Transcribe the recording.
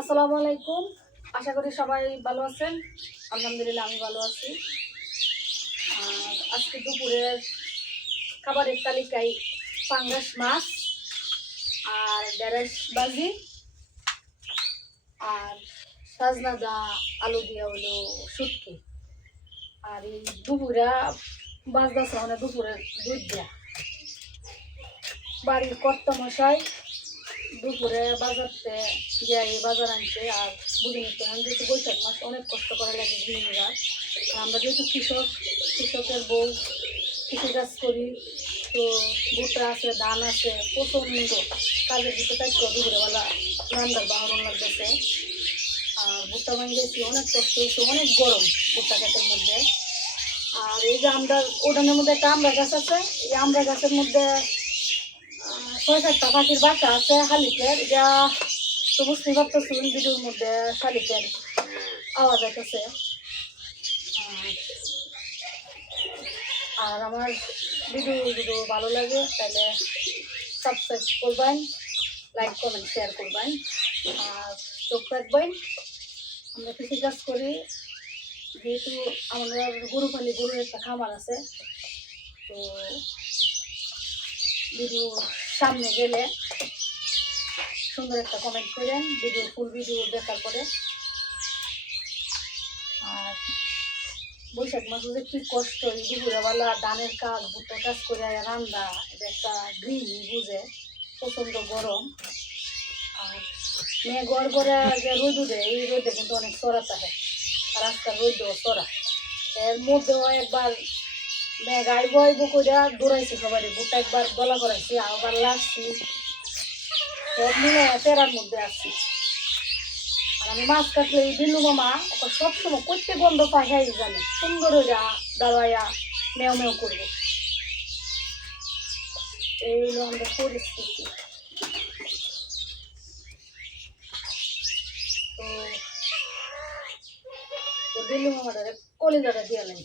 আসসালামু আলাইকুম। আশা করি সবাই ভালো আছেন। আলহামদুলিল্লাহ আমি ভালো আছি। আর আজকে দুপুরের খাবারের তালিকায় পাঙ্গাস মাছ আর ঢেঁড়স ভাজি আর সজনা আলু দিয়া হলো শুটকি। আর এই দুপুরা বাজদাছে মানে দুপুরের দুধ দেয়া বাড়ির কর্তা মশাই দুপুরে বাজারতে গিয়ে বাজার আনছে। আর বুঝিনি তো আমি যেহেতু বৈশাখ মাস অনেক কষ্ট করা লাগে গৃহিণীরা। আমরা যেহেতু কৃষকের বউ কৃষিকাজ করি, তো ভুট্টা আছে, ধান আছে, প্রচণ্ড কাজের ভিতরে কাজ করে দুপুরেবেলা রান্নার বাহরণ লাগতেছে। আর ভুট্টা ভাঙিয়েছি, অনেক কষ্ট হয়েছে, অনেক গরম ভুট্টা ক্ষেতের মধ্যে। আর এই যে আমরা উঠানের মধ্যে একটা আমড়া গাছ আছে, এই আমড়া গাছের মধ্যে ৬-৭টা পাখির বাসা আছে শালিকের। যা তো বুঝতেই পারতেছেন ভিডিওর মধ্যে শালিকের আওয়াজ আসতেছে। আর আমার ভিডিও ভালো লাগে তাহলে সাবস্ক্রাইব করবেন, লাইক কমেন্ট শেয়ার করবেন আর চোখ রাখবেন। আমরা কৃষিকাজ করি, যেহেতু আমাদের গরুর একটা খামার আছে। তো ভিডিও সামনে গেলে সুন্দর একটা কমেন্ট করেন ফুল ভিডিও দেখার পরে। আর বৈশাখ মাসে যে কি কষ্ট, এই দুপুরবেলা ধানের কাজ ভুট্টার কাজ করে রান্না, এটা একটা গৃহিণী বুঝে। প্রচণ্ড গরম আর মেয়ে গড় করে যে রোদ উঠে, এই রোদে কিন্তু অনেক চড়া থাকে। আর আজকাল রোদেও চড়া, এর মধ্যেও একবার মেঘ আইব আইব করে দৌড়াইছি সবাই, ভুট্টা একবার গলা করাইছি, আবার লাগছি, সব মিলে তেরার মধ্যে আসছি। আর আমি মাছ কাটলে এই বিল্লু মামা এখন সবসময় করতে বন্ধ পায়, হ্যাঁ জানি সুন্দর হয়ে দাঁড়াইয়া মেও মেও করবো। এই হলো আমাদের পরিস্থিতি। তো বিল্লু মামাটা কলিজাটা দিয়ে নেই।